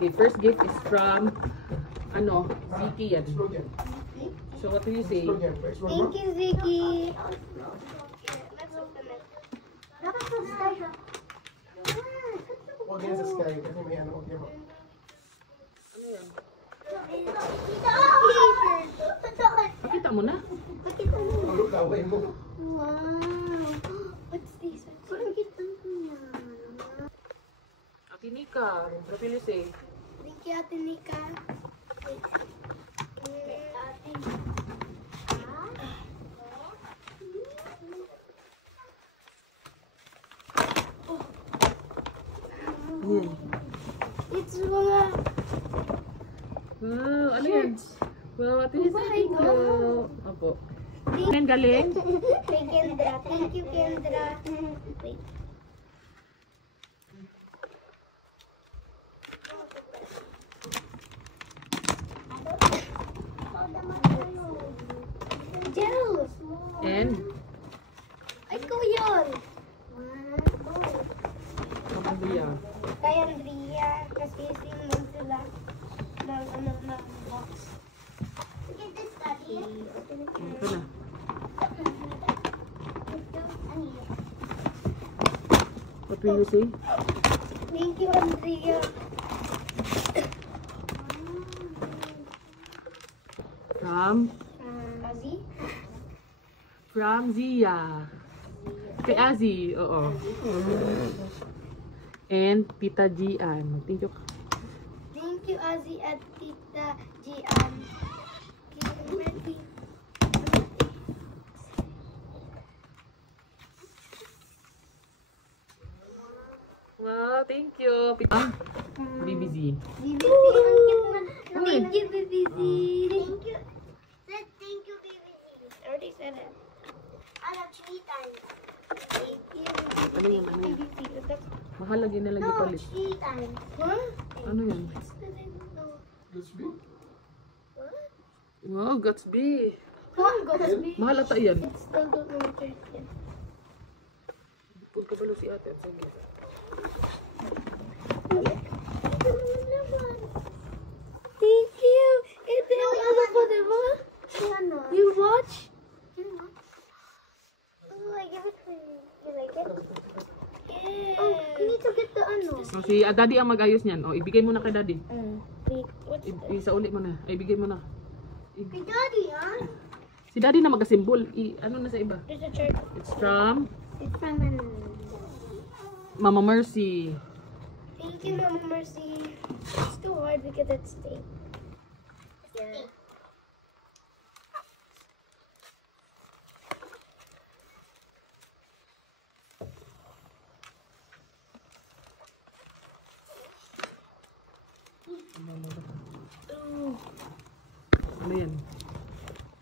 Okay, first gift is from, ano, Vicky yan. So what do you say? Thank you, Vicky. Let's open it. Dapat subscribe. Huwag yan sa sky kasi may ano, okay mo. Ano yan? Pakita mo na. Pakita mo. Ang laway mo. Wow. What's this? Parang kita ko niya. Ate Nika, what will you say? Thank you, Ate Nika. Yan. It's mga... Wow, ano yan? Wow, Ate Nika, thank you. Opo. Yan galing? Kay Kendra. Thank you, Kendra. Wait. Gels. And? Ay, ko yun. Andrea. Kay Andrea. Kasi sinunod sila ng box. Look at this, Daddy. Ito na. What will you say? Thank you, Andrea. Azzy? From Zia. Kay Azzy, oo. And Tita Gian. Thank you. Thank you, Azzy at Tita Gian. Wow, thank you. Pita. BBC. BBC, ang cute na. Thank you, BBC. Thank you. Thank you, BBC. I already said it. I love 3 times. Thank you, Ano yan? Ano yan? BBC. Mahal lagi na lagi No, palit. 3 times. Huh? Ano yan? Gatsby? What? Wow, Gatsby. Come on, Gatsby. Mahal ata yan. It's still don't know what you're saying. Pud ka balo si ate. Sige. Thank you. Ito yung ano po, diba? You watch? Oh, I give it to you. You like it? Yeah. Oh, you need to get the ano. Oh, si Daddy ang mag-ayos niyan. Oh, ibigay mo na kay Daddy. Wait, what's this? Isauli mo na. Ay, ibigay mo na. Kay Daddy, huh? Si Daddy na mag-asimbol. Ano na sa iba? There's a chart. It's from It's from ano. Mama Mercy. Thank you, Mama Mercy. It's too hard because it's tape. Yeah. Oh. Ano yan?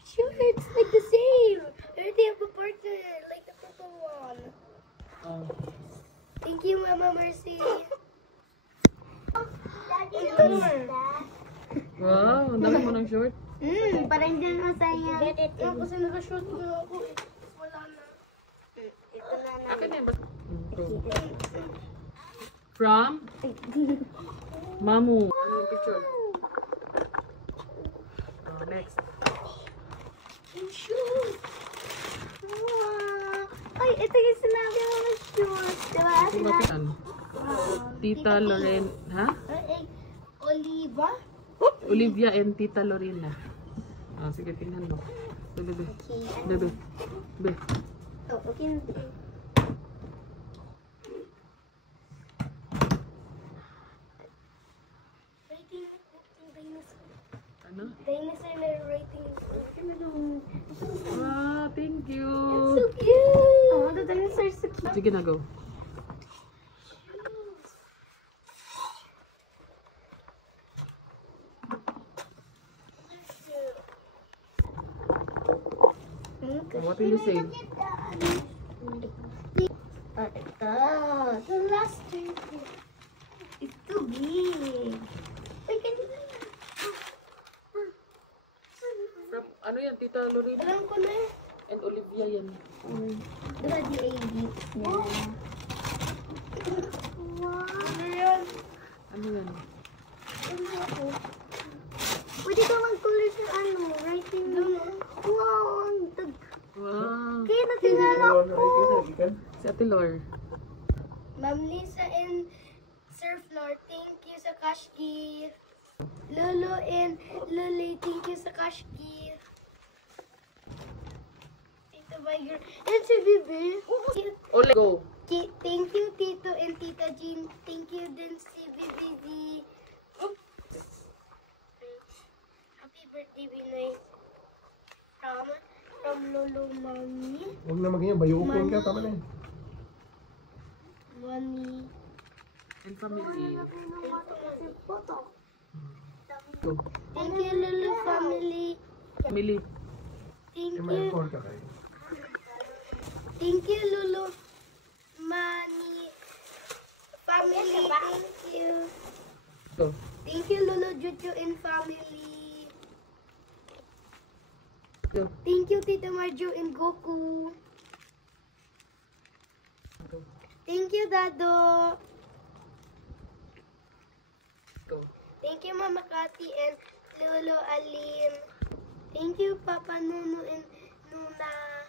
Sure, it's like the same. I already have a partner, like the purple one. Oh. Thank you, Mama Mercy. Daddy, Wow, ang dami mo ng short. parang dyan masaya. Get it. Kasi naka-short na ako eh. Wala na. Ito na na. Akin na yan. From Mamu. Ano yung picture? Next. Shoes. Wow. Ay, ito yung sinabi mo na shoes. Diba? Kumapitan. Tita Loren. Ha? Oliva? Olivia and Tita Lorena. Ah, sige, tingnan mo. Bebe. Bebe. Bebe. Oh, okay. Rating dinosaur. Ano? Dinosaur na rating. Wow, thank you. So cute. Oh, the dinosaur is so cute. Sige na, go. What do you say? Ito. The last two. It's too big. Wait, can you... From, ano yan, Tita Lorena? Alam ko na. And Olivia yan. Diba di ay gifts niya? Wow. Ano yan? Ano yan? Ano ako? Pwede ka mag-color sa ano, writing. Wow, ang tag. Wow. Kaya natingala ko. Si Ate Lor. Ma'am Lisa and Sir Flor, thank you sa cash gift. Lolo and Lily, thank you sa cash gift. Tito Viger, and si Bibi. Ole, go. Thank you, Tito and Tita Jean. Thank you din si Bibi Z. Happy birthday, Binoy. From Lolo Mami. Huwag na maging bayukin ka, tama na yun. Mami. And family. Go. Thank you, Lolo family. Family. Thank May you. call ka kayo. Thank you, Lolo Mani. Family, thank you. Go. Thank you, Lolo Jojo and family. Go. Thank you, Tito Marjo and Goku. Go. Thank you, Dado. Go. Thank you, Mama Kati and Lolo Alim. Thank you, Papa Nuno and Nuna.